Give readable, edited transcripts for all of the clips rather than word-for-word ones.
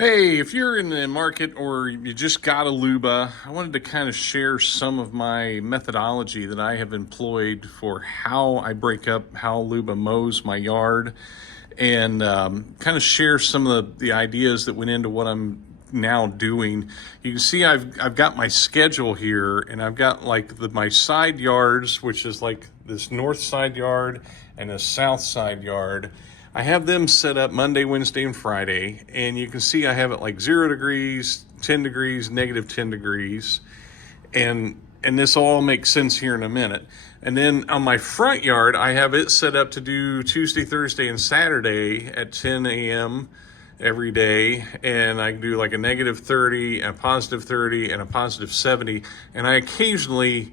Hey, if you're in the market or you just got a Luba, I wanted to kind of share some of my methodology that I have employed for how I break up how Luba mows my yard, and kind of share some of the ideas that went into what I'm now doing. You can see I've got my schedule here, and I've got like my side yards, which is like this north side yard and a south side yard. I have them set up Monday, Wednesday, and Friday, and you can see I have it like 0 degrees, 10 degrees, negative 10 degrees, and this all makes sense here in a minute. And then on my front yard, I have it set up to do Tuesday, Thursday, and Saturday at 10 a.m. every day, and I can do like a negative 30, a positive 30, and a positive 70, and I occasionally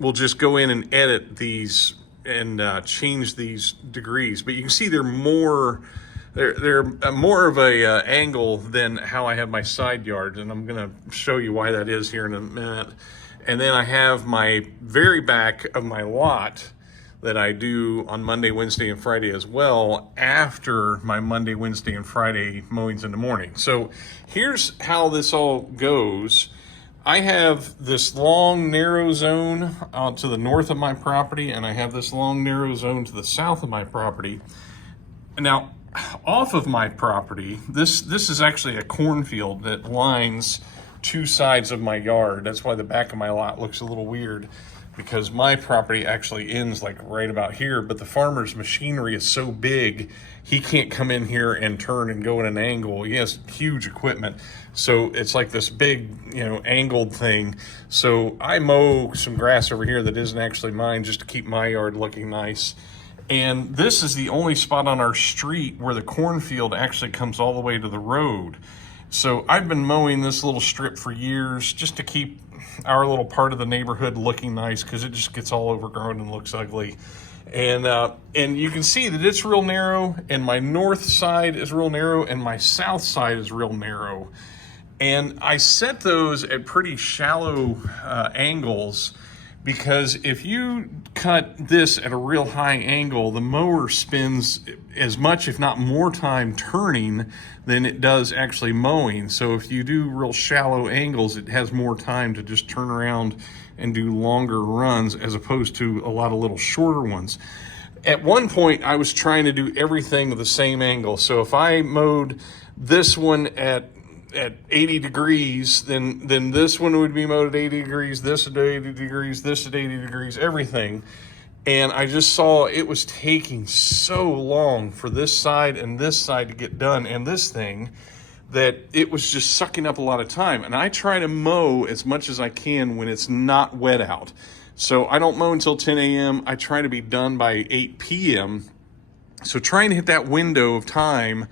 will just go in and edit these and change these degrees, but you can see they're more of a angle than how I have my side yard, and I'm gonna show you why that is here in a minute. And then I have my very back of my lot that I do on Monday, Wednesday, and Friday as well, after my Monday, Wednesday, and Friday mowings in the morning. So here's how this all goes. I have this long, narrow zone out to the north of my property, and I have this long, narrow zone to the south of my property. Now, off of my property, this is actually a cornfield that lines two sides of my yard. That's why the back of my lot looks a little weird, because my property actually ends like right about here, but the farmer's machinery is so big, he can't come in here and turn and go at an angle. He has huge equipment. So it's like this big, angled thing. So I mow some grass over here that isn't actually mine, just to keep my yard looking nice. And this is the only spot on our street where the cornfield actually comes all the way to the road. So I've been mowing this little strip for years just to keep our little part of the neighborhood looking nice, because it just gets all overgrown and looks ugly. And you can see that it's real narrow, and my north side is real narrow, and my south side is real narrow. And I set those at pretty shallow angles, because if you cut this at a real high angle, the mower spends as much, if not more time turning than it does actually mowing. So if you do real shallow angles, it has more time to just turn around and do longer runs, as opposed to a lot of little shorter ones. At one point, I was trying to do everything with the same angle. So if I mowed this one at 80 degrees, then this one would be mowed at 80 degrees, this at 80 degrees, this at 80 degrees, everything. And I just saw it was taking so long for this side and this side to get done, and this thing, that it was just sucking up a lot of time. And I try to mow as much as I can when it's not wet out. So I don't mow until 10 a.m. I try to be done by 8 p.m. So trying to hit that window of time,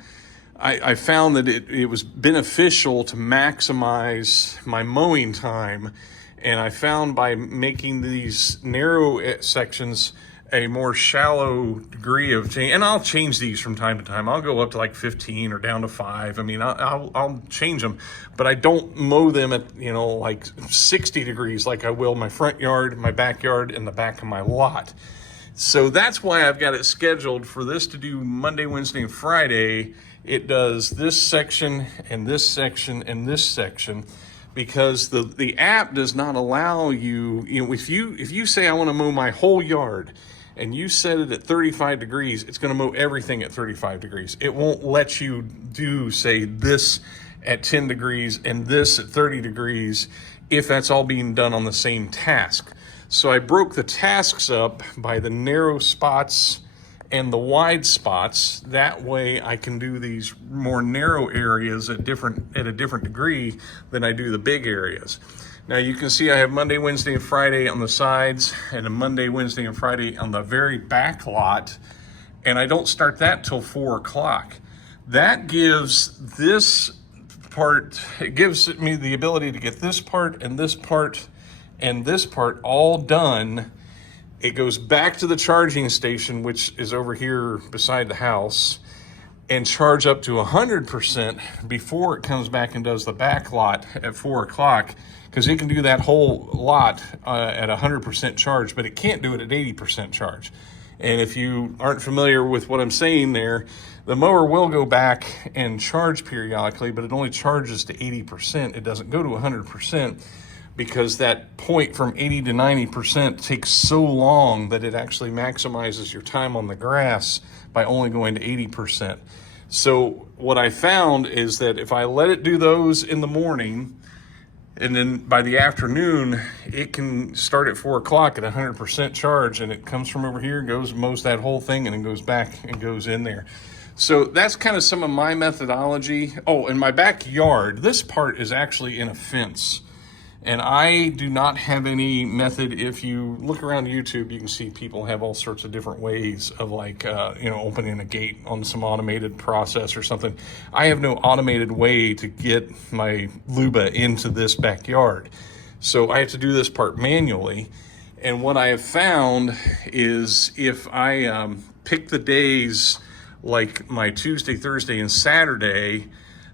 I found that it was beneficial to maximize my mowing time. And I found by making these narrow sections a more shallow degree of change, and I'll change these from time to time. I'll go up to like 15 or down to 5. I mean, I'll change them, but I don't mow them at, like 60 degrees like I will my front yard, my backyard, and the back of my lot. So that's why I've got it scheduled for this to do Monday, Wednesday, and Friday. It does this section and this section and this section, because the app does not allow you, if you say I want to mow my whole yard and you set it at 35 degrees, it's going to mow everything at 35 degrees. It won't let you do, say, this at 10 degrees and this at 30 degrees if that's all being done on the same task. So I broke the tasks up by the narrow spots and the wide spots. That way I can do these more narrow areas at a different degree than I do the big areas. Now you can see I have Monday, Wednesday, and Friday on the sides, and a Monday, Wednesday, and Friday on the very back lot, and I don't start that till 4 o'clock. That gives this part, it gives me the ability to get this part and this part and this part all done. It goes back to the charging station, which is over here beside the house, and charge up to 100% before it comes back and does the back lot at 4 o'clock, because it can do that whole lot at 100% charge, but it can't do it at 80% charge. And if you aren't familiar with what I'm saying there, the mower will go back and charge periodically, but it only charges to 80%. It doesn't go to 100% because that point from 80 to 90% takes so long that it actually maximizes your time on the grass by only going to 80%. So what I found is that if I let it do those in the morning, and then by the afternoon, it can start at 4 o'clock at 100% charge, and it comes from over here, goes, mows that whole thing, and then goes back and goes in there. So that's kind of some of my methodology. Oh, in my backyard, this part is actually in a fence. And I do not have any method. If you look around YouTube, you can see people have all sorts of different ways of opening a gate on some automated process or something. I have no automated way to get my Luba into this backyard. So I have to do this part manually. And what I have found is if I pick the days like my Tuesday, Thursday, and Saturday,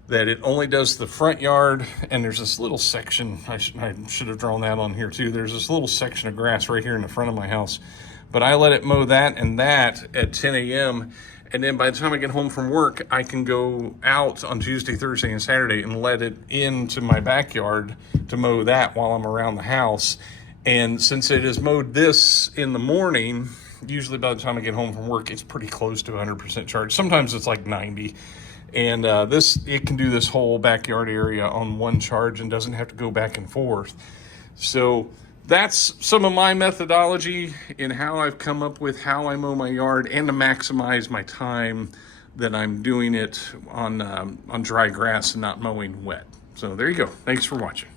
that it only does the front yard, and there's this little section, I should have drawn that on here too, there's this little section of grass right here in the front of my house, but I let it mow that and that at 10 a.m., and then by the time I get home from work, I can go out on Tuesday, Thursday, and Saturday and let it into my backyard to mow that while I'm around the house. And since it has mowed this in the morning, usually by the time I get home from work, it's pretty close to 100% charge. Sometimes it's like 90. And it can do this whole backyard area on one charge and doesn't have to go back and forth. So that's some of my methodology in how I've come up with how I mow my yard and to maximize my time that I'm doing it on dry grass and not mowing wet. So there you go. Thanks for watching.